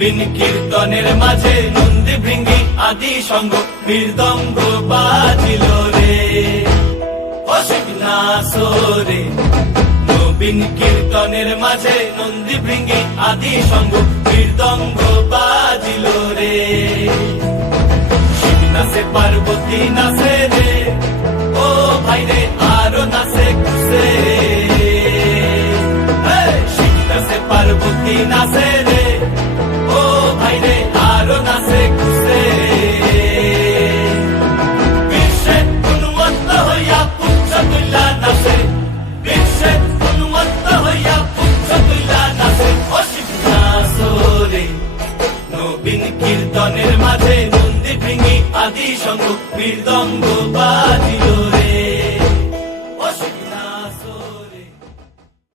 নবীন কীর্তনের মাঝে নন্দী ভৃঙ্গি আদি সঙ্গ মৃদঙ্গ বাজিল রে, ও শিব নাচো রে। নবীন কীর্তনের মাঝে নন্দী ভৃঙ্গি আদি সঙ্গ মৃদঙ্গ বাজিল রে। শিব নাচে পার্বতী নাচে রে, ও ভাই রে আরো নাচে কুসে। শিব নাচে পার্বতী নাচে